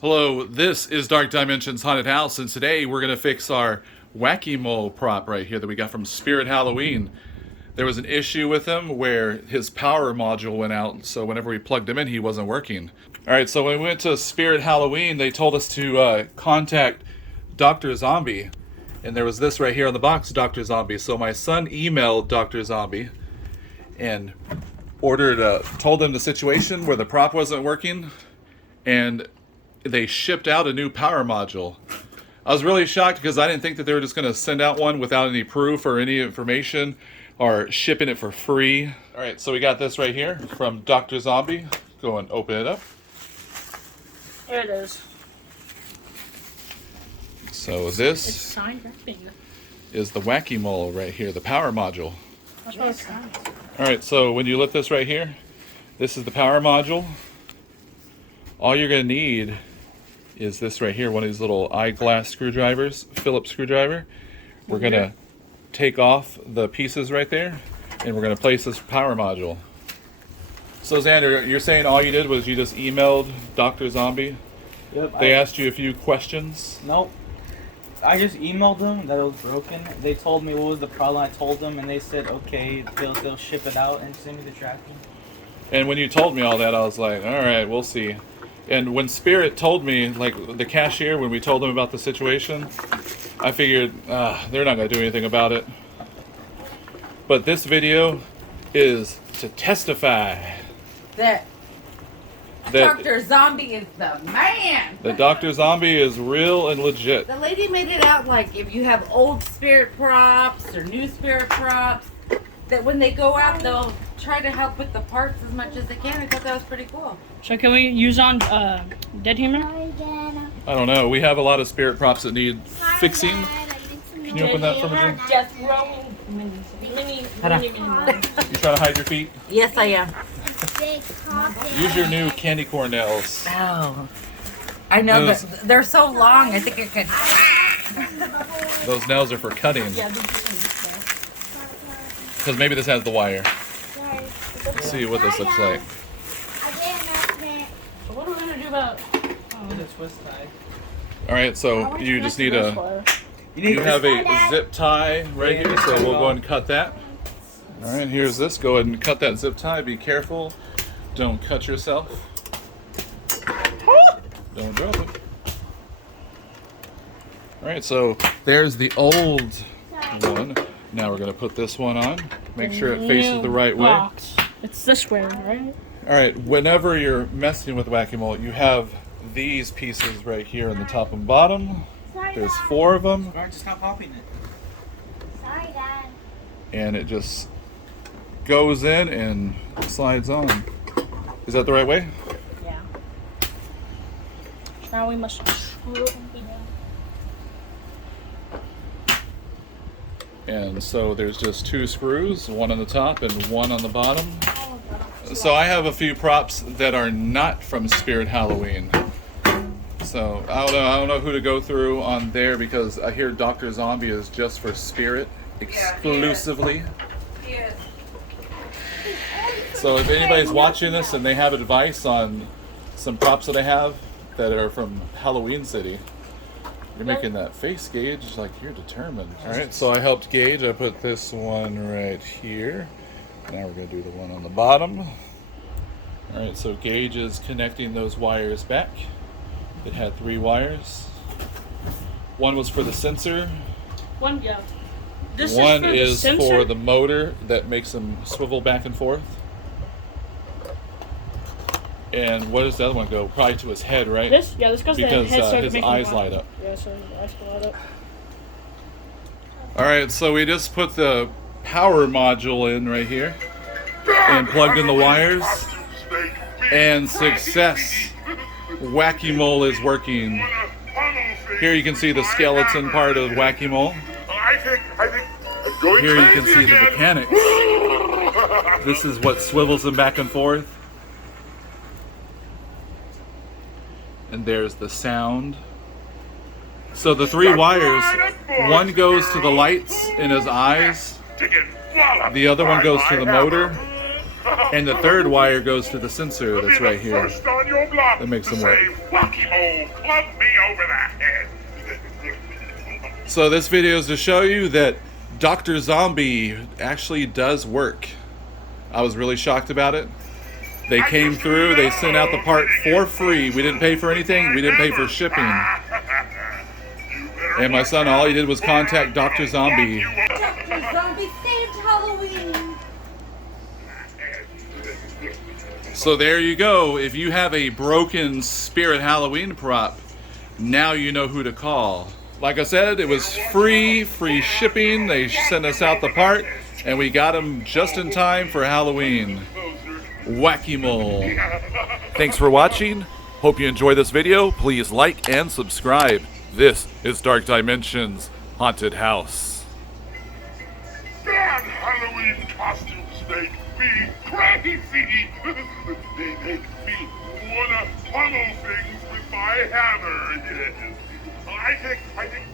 Hello, this is Dark Dimensions Haunted House, and today we're going to fix our Wacky Mole prop right here that we got from Spirit Halloween. There was an issue with him where his power module went out, so whenever we plugged him in, he wasn't working. Alright, so when we went to Spirit Halloween, they told us to contact Dr. Zombie, and there was this right here on the box, Dr. Zombie. So my son emailed Dr. Zombie and told him the situation where the prop wasn't working, and they shipped out a new power module. I was really shocked because I didn't think that they were just going to send out one without any proof or any information or shipping it for free. Alright, so we got this right here from Dr. Zombie. Go and open it up. Here it is. So this It's signed wrapping. is the Wacky Mole right here, the power module. That's what it's signed. Alright, so when you lift this right here, this is the power module. All you're going to need is this right here, one of these little eyeglass screwdrivers, Phillips screwdriver. We're going to take off the pieces right there, and we're going to place this power module. So Xander, you're saying all you did was you just emailed Dr. Zombie? Yep. They asked you a few questions? Nope. I just emailed them that it was broken. They told me what was the problem. I told them, and they said, okay, they'll ship it out and send me the tracking. And when you told me all that, I was like, alright, we'll see. And when Spirit told me, like the cashier, when we told them about the situation, I figured, they're not going to do anything about it. But this video is to testify that Dr. Zombie is the man. that Dr. Zombie is real and legit. The lady made it out like if you have old spirit props or new spirit props, that when they go out, they'll try to help with the parts as much as they can. I thought that was pretty cool. So can we use on dead human? I don't know. We have a lot of spirit props that need fixing. Can you open that for me, Jim? Just rolling mini. You trying to hide your feet? Yes, I am. Use your new candy corn nails. Oh, I know Those- that they're so long. I think it could. Those nails are for cutting. Because maybe this has the wire. Let's see what this looks like. So what are we gonna do about? It's a twist tie. Alright, so you just need a... You You have a zip tie right here, so we'll go ahead and cut that. Alright, here's this. Go ahead and cut that zip tie. Be careful. Don't cut yourself. Don't drop it. Alright, so there's the old one. Now we're going to put this one on. Make sure it faces the right way. Box. It's this way, right? Alright, whenever you're messing with Whack-A-Mole, you have these pieces right here on the top and bottom. There's 4 of them. Alright, just stop popping it. Sorry, Dad. And it just goes in and slides on. Is that the right way? Yeah. Now we must screw it down. And so there's just 2 screws, one on the top and one on the bottom. So I have a few props that are not from Spirit Halloween. So I don't know who to go through on there because I hear Dr. Zombie is just for Spirit exclusively. Yes. So if anybody's watching this and they have advice on some props that I have that are from Halloween City, you're making that face, Gage, like you're determined. Alright, so I helped Gage. I put this one right here. Now we're going to do the one on the bottom. Alright, so Gage is connecting those wires back. It had 3 wires. One was for the sensor. One, yeah. This One is is for the for sensor? the motor that makes them swivel back and forth. And where does the other one go? Probably to his head, right? This? Yeah, this goes to the Because head so it his can make eyes him light up. Yeah, so his eyes can light up. Alright, so we just put the power module in right here and plugged in the wires. And success! Wacky Mole is working. Here you can see the skeleton part of Wacky Mole. Here you can see the mechanics. This is what swivels him back and forth. And there's the sound. So the 3 wires, one goes to the lights in his eyes, the other one goes to the motor, And the third wire goes to the sensor that's right here. First on your block That makes to them work. say, Wacky Mole, club me over the head. So this video is to show you that Dr. Zombie actually does work. I was really shocked about it. They came through, they sent out the part for free. We didn't pay for anything, we didn't pay for shipping. And my son, all he did was contact Dr. Zombie. Dr. Zombie saved Halloween. So there you go. If you have a broken Spirit Halloween prop, now you know who to call. Like I said, it was free shipping. They sent us out the part, and we got them just in time for Halloween. Wacky Mole. Thanks for watching. Hope you enjoy this video. Please like and subscribe. This is Dark Dimensions Haunted House. Bad Halloween costumes make me crazy. They make me wanna pummel things with my hammer. Yes. I think